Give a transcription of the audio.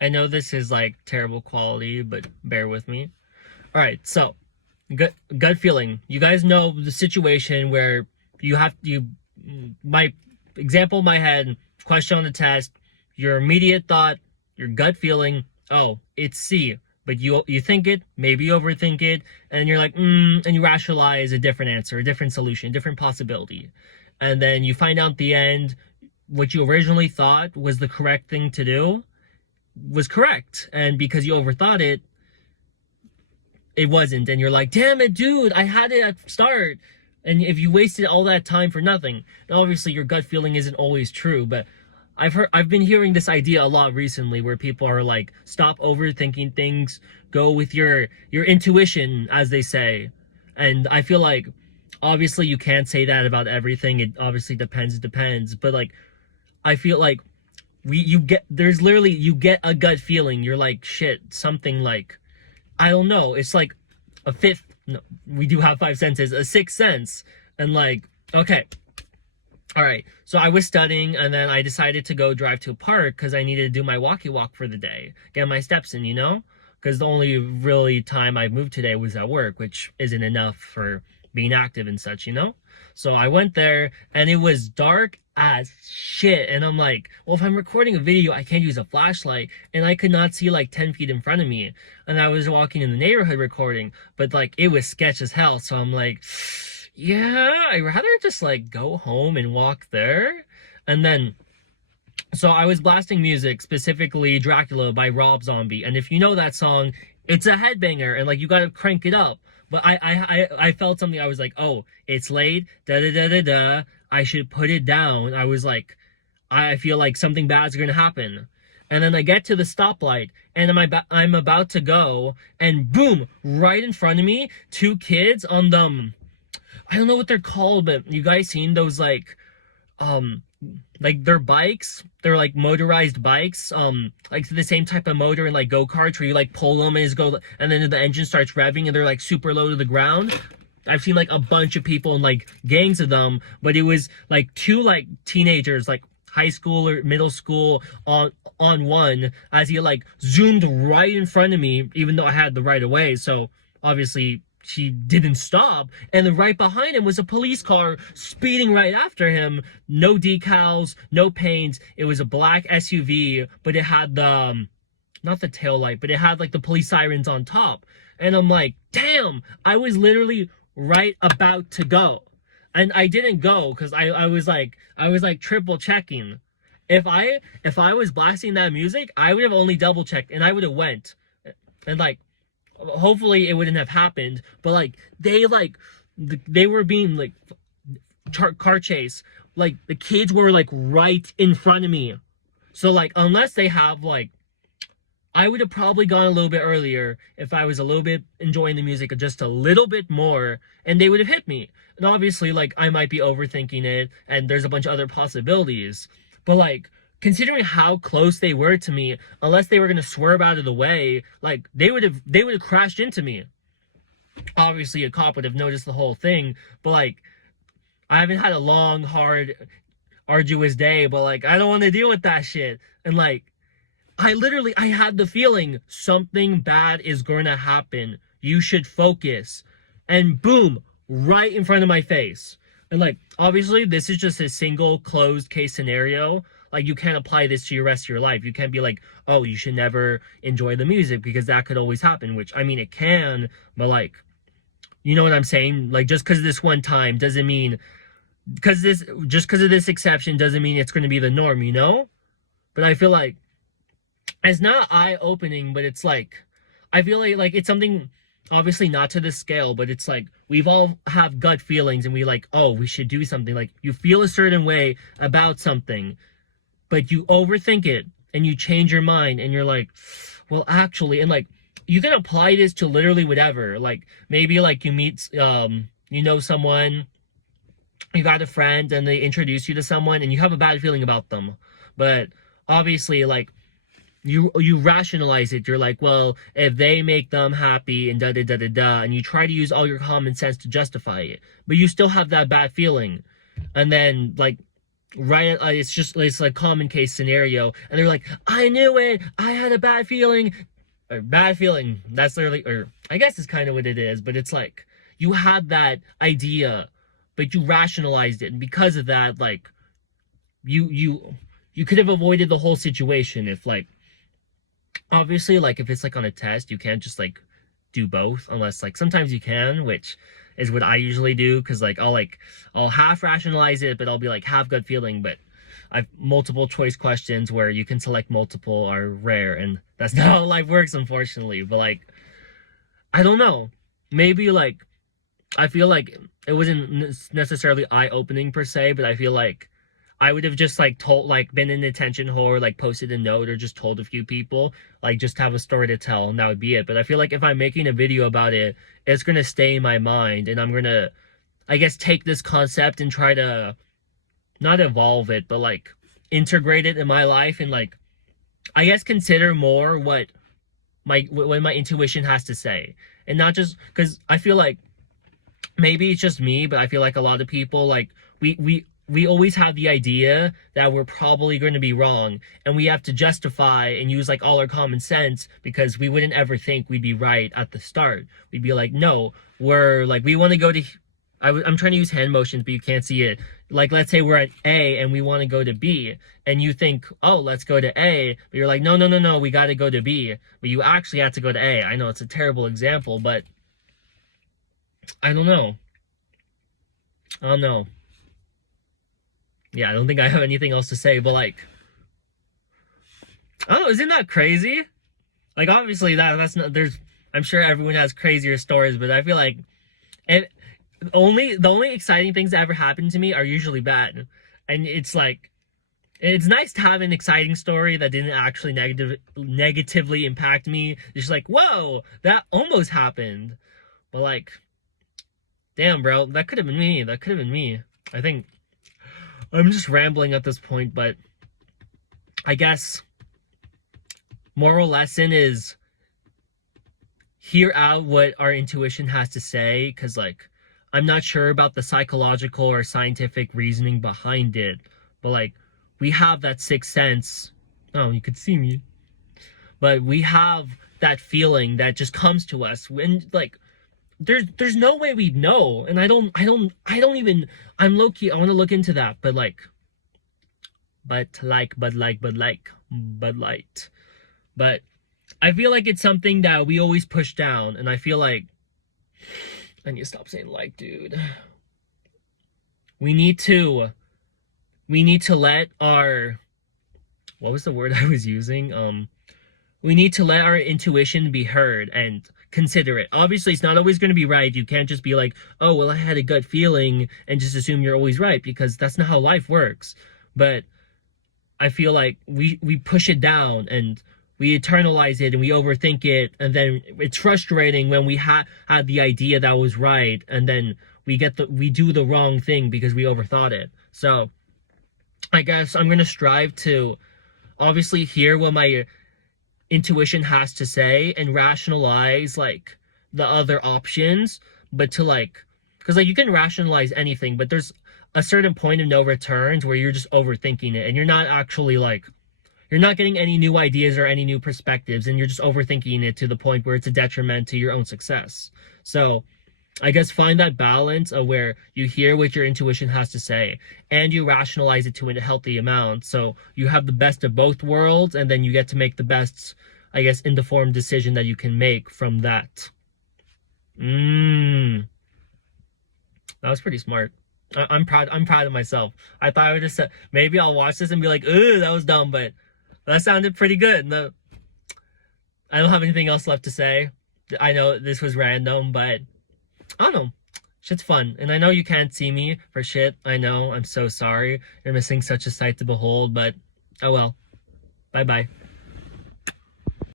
I know this is like terrible quality, but bear with me. All right, so gut feeling. You guys know the situation where you my example in my head, question on the test, your immediate thought, your gut feeling, oh, it's C. But you think it, maybe you overthink it, and you're like, and you rationalize a different answer, a different solution, a different possibility. And then you find out at the end what you originally thought was the correct thing to do was correct. And because you overthought it, it wasn't. And you're like, damn it, dude, I had it at start. And if you wasted all that time for nothing, now obviously your gut feeling isn't always true, but I've been hearing this idea a lot recently where people are like, stop overthinking things, go with your intuition, as they say. And I feel like obviously you can't say that about everything. It obviously depends. But like I feel like you get a gut feeling. You're like, shit, something like, I don't know. It's like a fifth. No, we do have five senses. A sixth sense. And like, okay, all right. So I was studying, and then I decided to go drive to a park because I needed to do my walkie walk for the day, get my steps in. Because the only really time I moved today was at work, which isn't enough for being active and such. So I went there, and it was dark as shit, and I'm like, well, if I'm recording a video, I can't use a flashlight, and I could not see like 10 feet in front of me. And I was walking in the neighborhood recording, but like it was sketch as hell. So I'm like, yeah, I'd rather just like go home and walk there. And then so I was blasting music, specifically Dracula by Rob Zombie. And if you know that song, it's a headbanger, and like you gotta crank it up. But I felt something. I was like, oh, it's late, da da da da da. I should put it down. I was like, I feel like something bad's gonna happen. And then I get to the stoplight, and I'm about to go, and boom, right in front of me, two kids on the, I don't know what they're called, but you guys seen those like they're bikes, they're like motorized bikes, like the same type of motor in like go-karts where you like pull them and then the engine starts revving and they're like super low to the ground. I've seen like a bunch of people in like gangs of them, but it was like two like teenagers, like high school or middle school on one, as he like zoomed right in front of me, even though I had the right of way. So obviously she didn't stop, and then right behind him was a police car speeding right after him. No decals, no paint. It was a black SUV, but it had the not the tail light, but it had like the police sirens on top. And I'm like, damn, I was literally right about to go, and I didn't go because I was like triple checking. If I was blasting that music, I would have only double checked, and I would have went. And like, hopefully it wouldn't have happened, but like they were being like car chase, like the kids were like right in front of me. So like, unless they have like, I would have probably gone a little bit earlier if I was a little bit enjoying the music just a little bit more, and they would have hit me. And obviously like I might be overthinking it, and there's a bunch of other possibilities, but like, considering how close they were to me, unless they were going to swerve out of the way, like they would have crashed into me. Obviously a cop would have noticed the whole thing, but like, I haven't had a long, hard, arduous day, but like, I don't want to deal with that shit. And like, I had the feeling something bad is going to happen. You should focus. And boom, right in front of my face. And like, obviously this is just a single closed case scenario. Like, you can't apply this to your rest of your life. You can't be like, oh, you should never enjoy the music because that could always happen, which, I mean, it can, but like, you know what I'm saying? Like, just because of this one time doesn't mean, just because of this exception doesn't mean it's going to be the norm. But I feel like it's not eye-opening, but it's like, I feel like it's something, obviously not to this scale, but it's like, we've all have gut feelings, and we like, oh, we should do something. Like, you feel a certain way about something, but you overthink it, and you change your mind, and you're like, well, actually, and like, you can apply this to literally whatever. Like, maybe like you meet, someone, you got a friend, and they introduce you to someone, and you have a bad feeling about them. But obviously, like, you rationalize it. You're like, well, if they make them happy and da da da da da, and you try to use all your common sense to justify it, but you still have that bad feeling. And then like, right, it's like common case scenario, and they're like, I knew it, I had a bad feeling, or bad feeling. That's literally, or I guess it's kind of what it is, but it's like you had that idea, but you rationalized it, and because of that, like you could have avoided the whole situation if, like, obviously, like, if it's like on a test, you can't just like do both, unless like sometimes you can, which is what I usually do, because like I'll half rationalize it, but I'll be like half gut feeling. But I've multiple choice questions where you can select multiple are rare, and that's not how life works, unfortunately. But like, I don't know, maybe like I feel like it wasn't necessarily eye-opening per se, but I feel like I would have just like told, like, been an attention whore, like posted a note or just told a few people, like, just have a story to tell, and that would be it. But I feel like if I'm making a video about it, it's gonna stay in my mind, and I'm gonna, I guess, take this concept and try to not evolve it, but like integrate it in my life, and like, I guess, consider more what my intuition has to say, and not just because I feel like maybe it's just me, but I feel like a lot of people, like, we always have the idea that we're probably going to be wrong, and we have to justify and use like all our common sense, because we wouldn't ever think we'd be right at the start. We'd be like, no, we're like, we want to go to, I'm trying to use hand motions, but you can't see it. Like, let's say we're at A and we want to go to B, and you think, oh, let's go to A, but you're like, no, no, no, no, we got to go to B, but you actually have to go to A. I know it's a terrible example, but I don't know. I don't know. Yeah, I don't think I have anything else to say, but like, I don't know, isn't that crazy? Like, obviously that's not, there's, I'm sure everyone has crazier stories, but I feel like it the only exciting things that ever happened to me are usually bad. And it's like, it's nice to have an exciting story that didn't actually negatively impact me. It's just like, whoa, that almost happened. But like, damn, bro, that could have been me. That could have been me. I think I'm just rambling at this point, but I guess moral lesson is hear out what our intuition has to say, because like, I'm not sure about the psychological or scientific reasoning behind it, but like, we have that sixth sense. Oh, you could see me. But we have that feeling that just comes to us when, like, there's no way we'd know. And I don't even, I'm low-key, I want to look into that, but like, Bud Light. But I feel like it's something that we always push down, and I feel like I need to stop saying like, dude. We need to let our, what was the word I was using? We need to let our intuition be heard and consider it. Obviously, it's not always going to be right. You can't just be like, oh, well, I had a gut feeling and just assume you're always right, because that's not how life works. But I feel like we push it down and we internalize it and we overthink it, and then it's frustrating when we had the idea that was right, and then we do the wrong thing because we overthought it. So I guess I'm gonna strive to obviously hear what my intuition has to say and rationalize like the other options, but to like, because like you can rationalize anything, but there's a certain point of no returns where you're just overthinking it, and you're not actually like, you're not getting any new ideas or any new perspectives, and you're just overthinking it to the point where it's a detriment to your own success. So I guess find that balance of where you hear what your intuition has to say and you rationalize it to a healthy amount, so you have the best of both worlds, and then you get to make the best, I guess, informed decision that you can make from that. That was pretty smart. I'm proud of myself. I thought I would just say, maybe I'll watch this and be like, ooh, that was dumb, but that sounded pretty good. I don't have anything else left to say. I know this was random, but I don't know. Shit's fun. And I know you can't see me for shit. I know. I'm so sorry. You're missing such a sight to behold, but oh well. Bye-bye.